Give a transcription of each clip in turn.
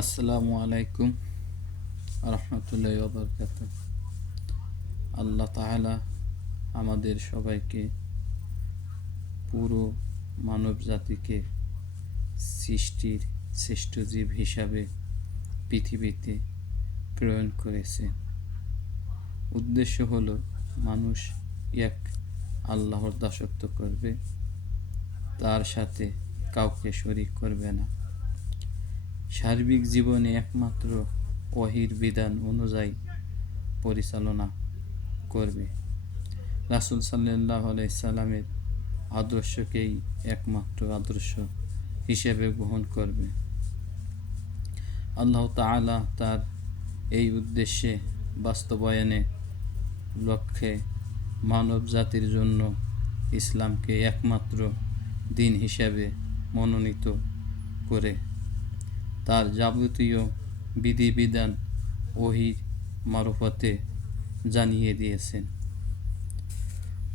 আসসালামু আলাইকুম রহমতুল্লাহি ওয়া বারাকাতুহু। আল্লাহ তাআলা আমাদের সবাইকে, পুরো মানব জাতিকে সৃষ্টির শ্রেষ্ঠ জীব হিসাবে পৃথিবীতে প্রেরণ করেছে। উদ্দেশ্য হলো মানুষ এক আল্লাহর দাসত্ব করবে, তার সাথে কাউকে শরীক করবে না। সার্বিক জীবনে একমাত্র ওহীর বিধান অনুযায়ী পরিচালনা করবে। রাসূল সাল্লাল্লাহু আলাইহি সাল্লামের আদর্শকেই একমাত্র আদর্শ হিসেবে গ্রহণ করবে। আল্লাহ তাআলা তার এই উদ্দেশ্যে বাস্তবায়নে লক্ষ্যে মানব জাতির জন্য ইসলামকে একমাত্র দিন হিসেবে মনোনীত করে তার যাবতীয় বিধিবিধান ওহীর মারফতে জানিয়ে দিয়েছেন।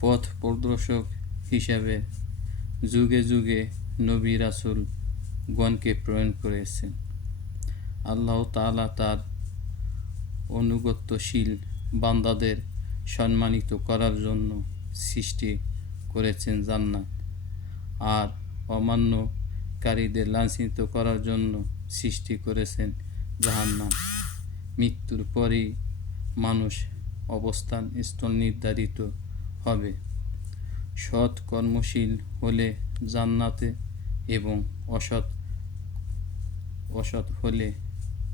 পথ প্রদর্শক হিসাবে যুগে যুগে নবী রাসূল গণকে প্রেরণ করেছেন। আল্লাহ তাআলা তার অনুগত্যশীল বান্দাদের সম্মানিত করার জন্য সৃষ্টি করেছেন জান্নাত, আর অমান্যকারীদের লাঞ্ছিত করার জন্য সৃষ্টি করেছেন জাহান্নাম। মৃত্যুর পরেই মানুষ অবস্থান স্থল নির্ধারিত হবে। সৎ কর্মশীল হলে জান্নাতে এবং অসৎ হলে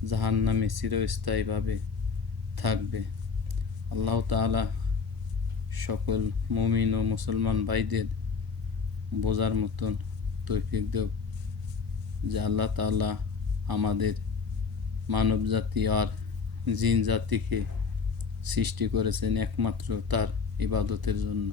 জাহান্নামে চিরস্থায়ীভাবে থাকবে। আল্লাহ তাআলা সকল মুমিন ও মুসলমান ভাইদের বোঝার মতন তৌফিক দেব যে আল্লাহ তাআলা আমাদের মানব জাতি আর জিন জাতিকে সৃষ্টি করেছেন একমাত্র তার ইবাদতের জন্য।